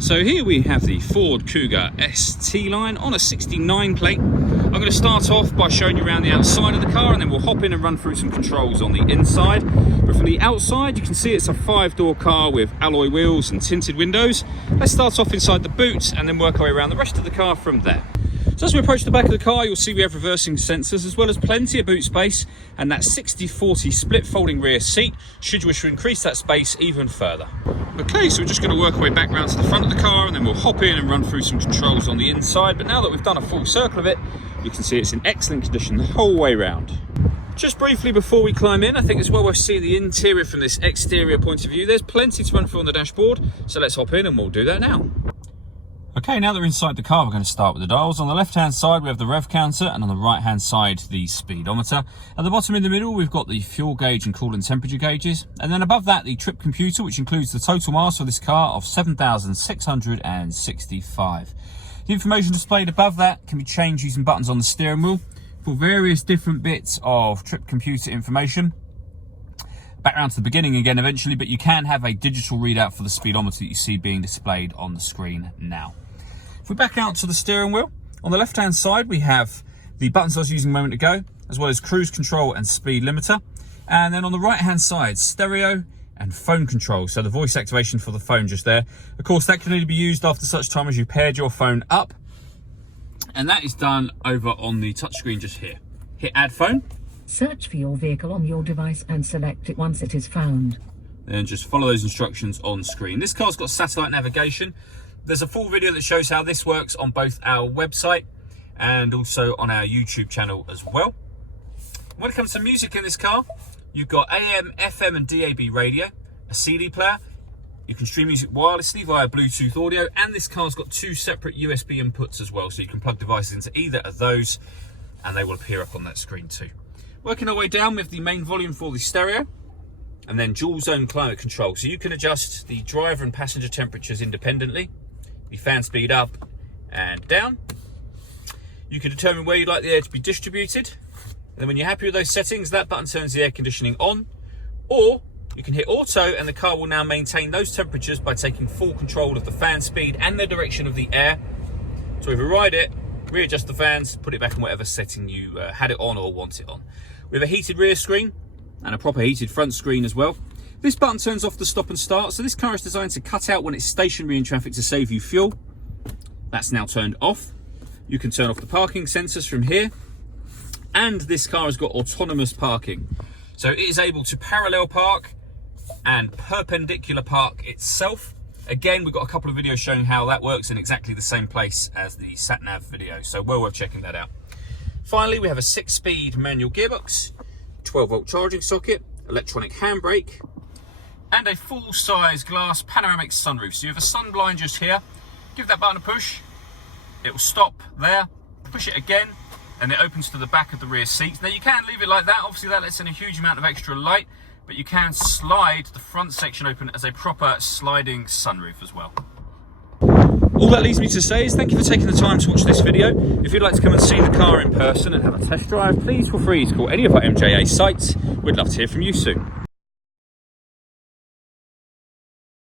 So here we have the Ford Kuga ST line on a 69 plate. I'm going to start off by showing you around the outside of the car, and then we'll hop in and run through some controls on the inside. But from the outside, you can see it's a 5-door car with alloy wheels and tinted windows. Let's start off inside the boot and then work our way around the rest of the car from there. So as we approach the back of the car, you'll see we have reversing sensors as well as plenty of boot space, and that 60/40 split folding rear seat should you wish to increase that space even further. Okay, so we're just going to work our way back round to the front of the car, and then we'll hop in and run through some controls on the inside. But now that we've done a full circle of it, you can see it's in excellent condition the whole way round. Just briefly before we climb in, I think it's well worth seeing the interior from this exterior point of view. There's plenty to run through on the dashboard, so let's hop in and we'll do that now. Okay, now that we're inside the car, we're going to start with the dials. On the left-hand side, we have the rev counter, and on the right-hand side, the speedometer. At the bottom in the middle, we've got the fuel gauge and coolant temperature gauges. And then above that, the trip computer, which includes the total miles for this car of 7,665. The information displayed above that can be changed using buttons on the steering wheel for various different bits of trip computer information. Back around to the beginning again eventually, but you can have a digital readout for the speedometer that you see being displayed on the screen now. If we back out to the steering wheel, on the left hand side we have the buttons I was using a moment ago, as well as cruise control and speed limiter. And then on the right hand side, stereo and phone control, so the voice activation for the phone just there. Of course, that can only be used after such time as you paired your phone up, and that is done over on the touchscreen just here. Hit add phone. Search for your vehicle on your device and select it once it is found. Then just follow those instructions on screen. This car's got satellite navigation. There's a full video that shows how this works on both our website and also on our YouTube channel as well. When it comes to music in this car, you've got AM, FM and DAB radio, a CD player. You can stream music wirelessly via Bluetooth audio, and this car's got 2 separate USB inputs as well, so you can plug devices into either of those and they will appear up on that screen too. Working our way down with the main volume for the stereo, and then dual zone climate control, so you can adjust the driver and passenger temperatures independently, the fan speed up and down. You can determine where you'd like the air to be distributed, and then when you're happy with those settings, that button turns the air conditioning on, or you can hit auto and the car will now maintain those temperatures by taking full control of the fan speed and the direction of the air. To override it, readjust the fans, put it back in whatever setting you had it on or want it on. We have a heated rear screen and a proper heated front screen as well. This button turns off the stop and start, so this car is designed to cut out when it's stationary in traffic to save you fuel. That's now turned off. You can turn off the parking sensors from here, and this car has got autonomous parking. So it is able to parallel park and perpendicular park itself. Again, we've got a couple of videos showing how that works in exactly the same place as the sat-nav video, so well worth checking that out. Finally, we have a 6-speed manual gearbox, 12-volt charging socket, electronic handbrake, and a full-size glass panoramic sunroof. So you have a sun blind just here. Give that button a push, it will stop there. Push it again, and it opens to the back of the rear seats. Now you can leave it like that, obviously that lets in a huge amount of extra light, but you can slide the front section open as a proper sliding sunroof as well. All that leaves me to say is thank you for taking the time to watch this video. If you'd like to come and see the car in person and have a test drive, please feel free to call any of our MJA sites. We'd love to hear from you soon.